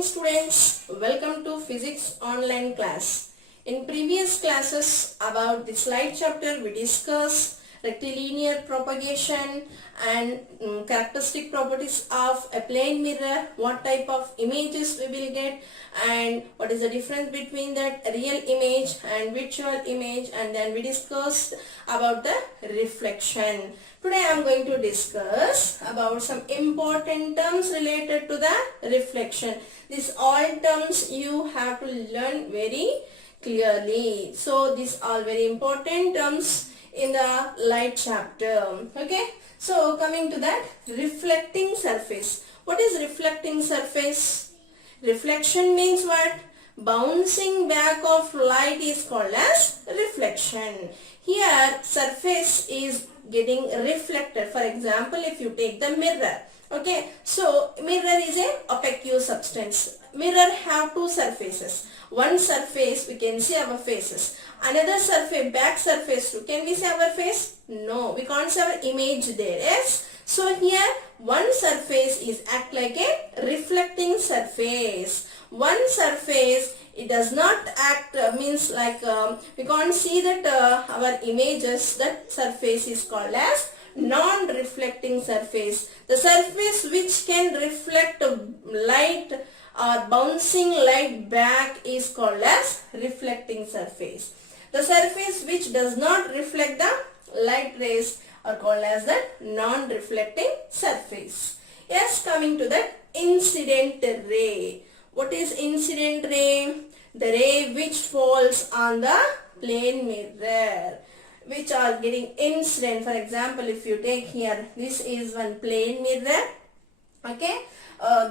morning students, welcome to physics online class. In previous classes about the slide chapter we discussed rectilinear propagation and characteristic properties of a plane mirror, what type of images we will get and what is the difference between that real image and virtual image, and then we discussed about the reflection. Today I am going to discuss about some important terms related to the reflection. These all terms you have to learn very clearly. So these are very important terms in the light chapter. Okay. So coming to that, reflecting surface. What is reflecting surface? Reflection means what? Bouncing back of light is called as reflection. Here surface is getting reflected. For example, if you take the mirror, okay, so mirror is a opaque substance. Mirror have two surfaces. One surface we can see our faces. Another surface, back surface too. Can we see our face? No, we can't see our image there. Yes. So here one surface is act like a reflecting surface. One surface, it does not act means like we can't see that our images. That surface is called as non-reflecting surface. The surface which can reflect light or bouncing light back is called as reflecting surface. The surface which does not reflect the light rays are called as the non-reflecting surface. Yes, coming to the incident ray. What is incident ray? The ray which falls on the plane mirror, which are getting incident. For example, if you take here, this is one plane mirror. Okay,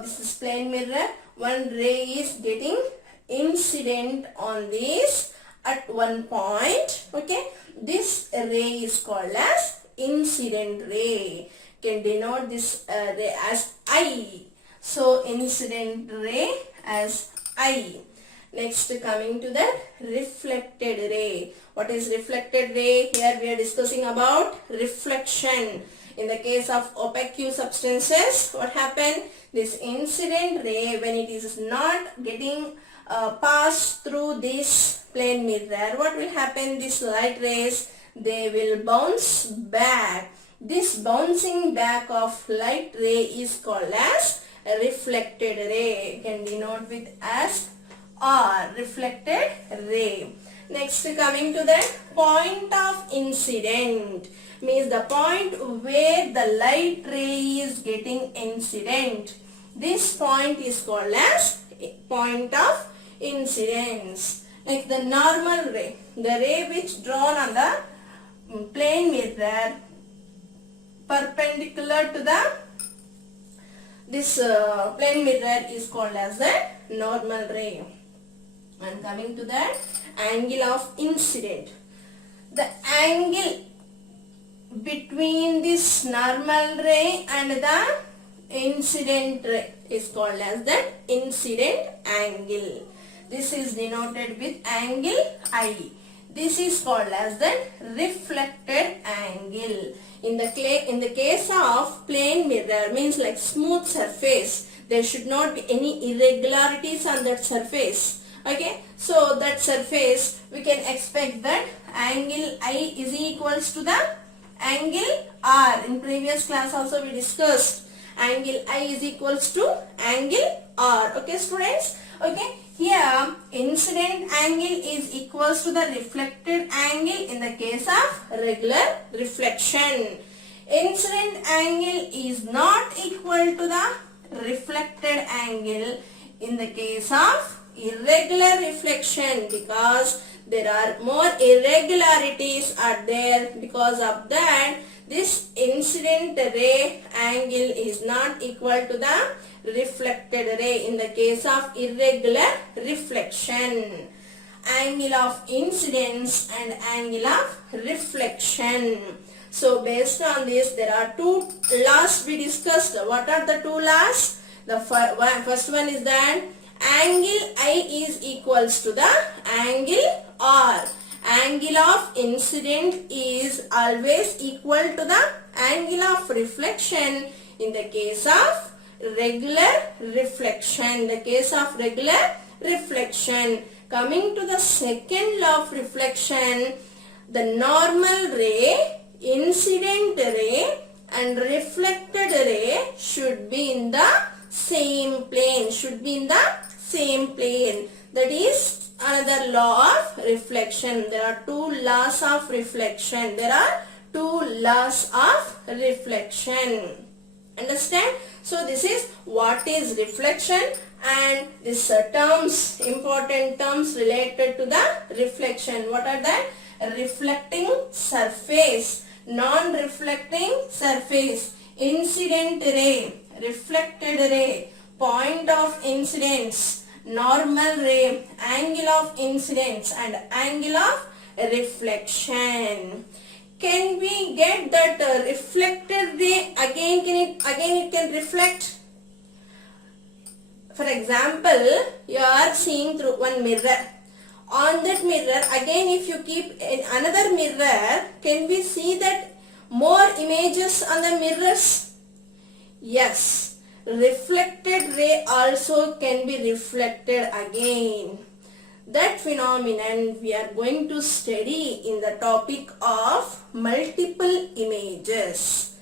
this is plane mirror. One ray is getting incident on this at one point. Okay, this ray is called as incident ray. Can denote this ray as I. So incident ray as I. Next, coming to that reflected ray. What is reflected ray? Here we are discussing about reflection. In the case of opaque substances, what happened? This incident ray, when it is not getting passed through this plane mirror, what will happen? These light rays, they will bounce back. This bouncing back of light ray is called as reflected ray. You can denote with as R, reflected ray. Next, coming to the point of incident, means the point where the light ray is getting incident. This point is called as point of incidence. Like the normal ray, the ray which drawn on the plane mirror perpendicular to the plane mirror is called as the normal ray. And coming to that angle of incident, the angle between this normal ray and the incident ray is called as the incident angle. This is denoted with angle I. This is called as the reflected angle. In the case of plane mirror, means like smooth surface, there should not be any irregularities on that surface. Okay, so that surface we can expect that angle I is equals to the angle R. In previous class also we discussed angle I is equals to angle R. Okay students, okay, here incident angle is equals to the reflected angle in the case of regular reflection. Incident angle is not equal to the reflected angle in the case of irregular reflection, because there are more irregularities are there. Because of that, this incident ray angle is not equal to the reflected ray in the case of irregular reflection. Angle of incidence and angle of reflection. So based on this, there are two laws we discussed. What are the two laws? The first one is that angle I is equals to the angle R. Angle of incident is always equal to the angle of reflection in the case of regular reflection. The case of regular reflection. Coming to the second law of reflection, the normal ray, incident ray and reflected ray should be in the same plane. Should be in the same plane. That is another law of reflection. There are two laws of reflection. There are two laws of reflection. Understand? So this is what is reflection, and these terms, important terms related to the reflection. What are that? Reflecting surface, non-reflecting surface, incident ray, reflected ray, point of incidence, normal ray, angle of incidence and angle of reflection. Can we get that reflected ray again? It can reflect. For example, you are seeing through one mirror. On that mirror, again if you keep another mirror, can we see that more images on the mirrors? Yes. Reflected ray also can be reflected again. That phenomenon we are going to study in the topic of multiple images.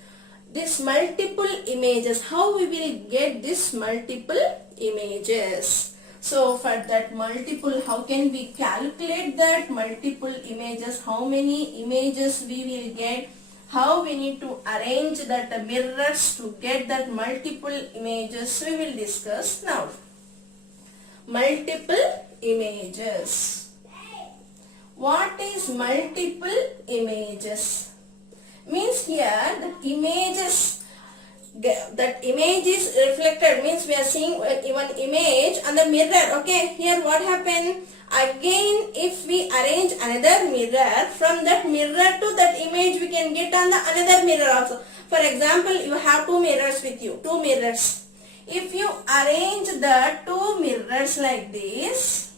This multiple images, how we will get this multiple images? So for that multiple, how can we calculate that multiple images? How many images we will get? How we need to arrange that mirrors to get that multiple images, we will discuss now. Multiple images. What is multiple images? Means here the images, that image is reflected, means we are seeing one image on the mirror. Okay, here what happened? Again if we arrange another mirror, from that mirror to that image we can get on the another mirror also. For example, you have two mirrors with you, two mirrors. If you arrange the two mirrors like this,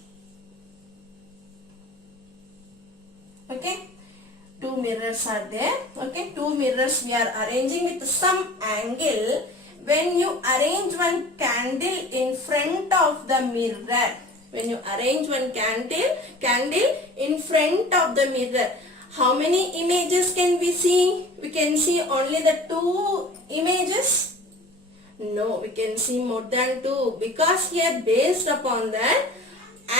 okay, two mirrors are there. Okay, two mirrors we are arranging with some angle. When you arrange one candle in front of the mirror, when you arrange one candle in front of the mirror, how many images can we see? We can see only the two images. No, we can see more than two, because here based upon that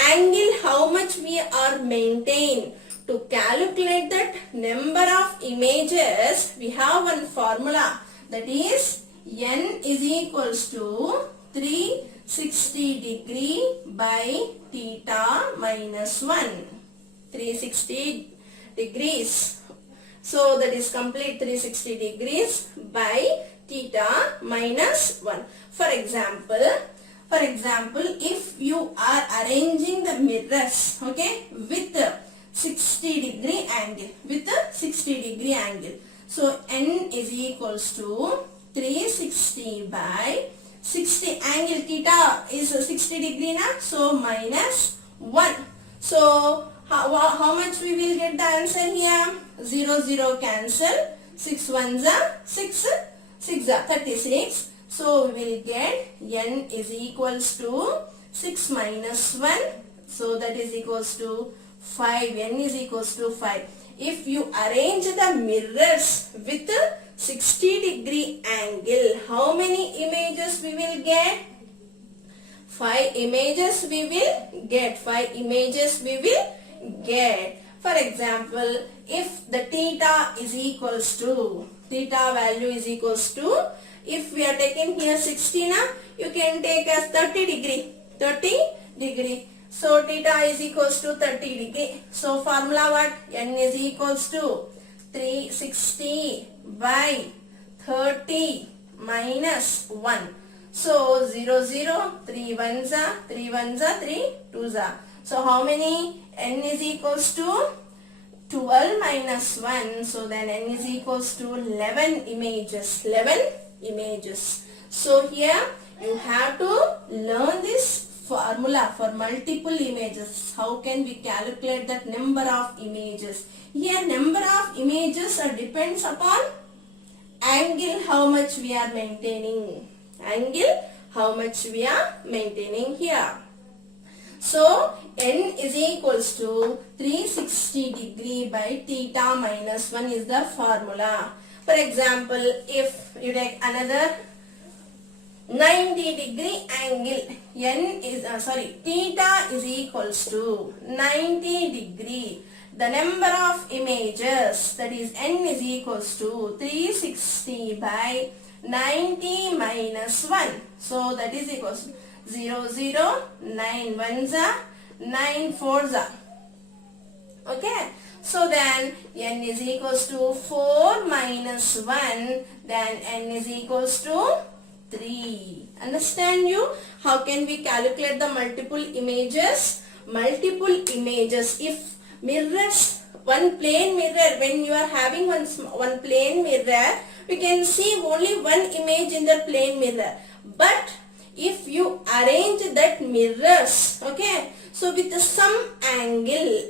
angle how much we are maintain. To calculate that number of images, we have one formula, that is n is equals to 360 degree by theta minus 1. 360 degrees. So that is complete 360 degrees by theta minus 1. For example, if you are arranging the mirrors, okay, with 60 degree angle, so n is equals to 360 by 60, angle theta is 60 degree na, so minus 1. So how much we will get the answer here? 0 0 cancel, 6 1s are 6 6 are 36. So we will get n is equals to 6 minus 1, so that is equals to 5. N is equals to 5. If you arrange the mirrors with 60 degree angle, how many images we will get? 5 images we will get. 5 images we will get. For example, if the theta is equals to, theta value is equals to, if we are taking here 60 na, you can take as 30 degree. 30 degree. So theta is equals to 30 degree. So formula what? N is equals to 360 by 30 minus 1. So 0 0, 3 1s are 3 2s are. So how many? N is equals to 12 minus 1. So then N is equals to 11 images. 11 images. So here you have to learn this formula for multiple images. How can we calculate that number of images? Here number of images depends upon angle how much we are maintaining. Angle, how much we are maintaining here. So n is equals to 360 degree by theta minus 1 is the formula. For example, if you take another 90 degree angle, theta is equals to 90 degree. The number of images, that is n is equals to 360 by 90 minus 1. So that is equals to 0, 0, 9 ones are 9 fours are. Okay. So then n is equals to 4 minus 1, then n is equals to 3. Understand you? How can we calculate the multiple images? Multiple images. If mirrors, one plane mirror, when you are having one plane mirror, we can see only one image in the plane mirror. But if you arrange that mirrors, okay, so with some angle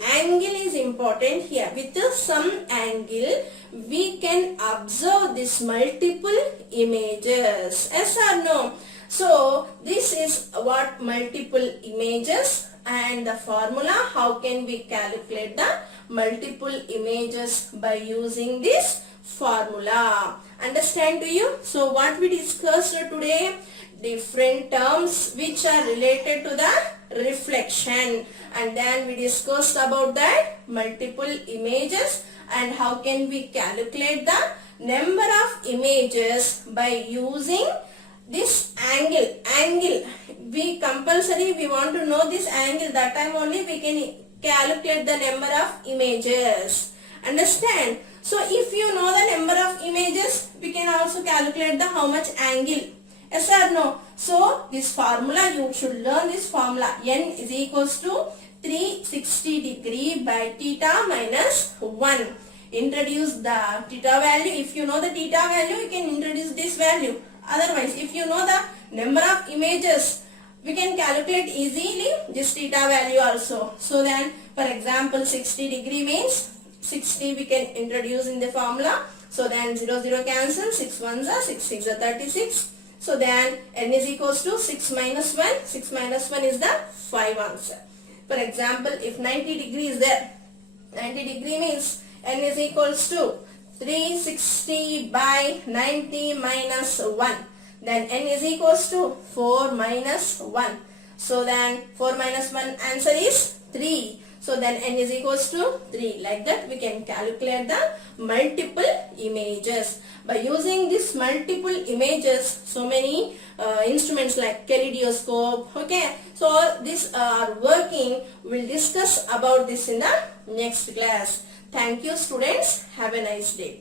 is important here. With some angle, we can observe this multiple images. Yes or no? So this is what multiple images, and the formula, how can we calculate the multiple images by using this formula. Understand to you? So what we discussed today, different terms which are related to the reflection, and then we discussed about that multiple images and how can we calculate the number of images by using this angle. We compulsory, we want to know this angle, that time only we can calculate the number of images. Understand? So if you know the number of images, we can also calculate the how much angle. Yes or no? So this formula, you should learn this formula. N is equals to 360 degree by theta minus 1. Introduce the theta value. If you know the theta value, you can introduce this value. Otherwise, if you know the number of images, we can calculate easily this theta value also. So then, for example, 60 degree means 60 we can introduce in the formula. So then 0, 0 cancel, 6 ones are 6, 6 are 36. So then n is equals to 6 minus 1. 6 minus 1 is the 5 answer. For example, if 90 degree is there, 90 degree means n is equals to 360 by 90 minus 1. Then n is equals to 4 minus 1. So then 4 minus 1 answer is 3. So then n is equals to 3. Like that we can calculate the multiple images. By using this multiple images, so many instruments like kaleidoscope, okay, so these are working. We'll discuss about this in the next class. Thank you students. Have a nice day.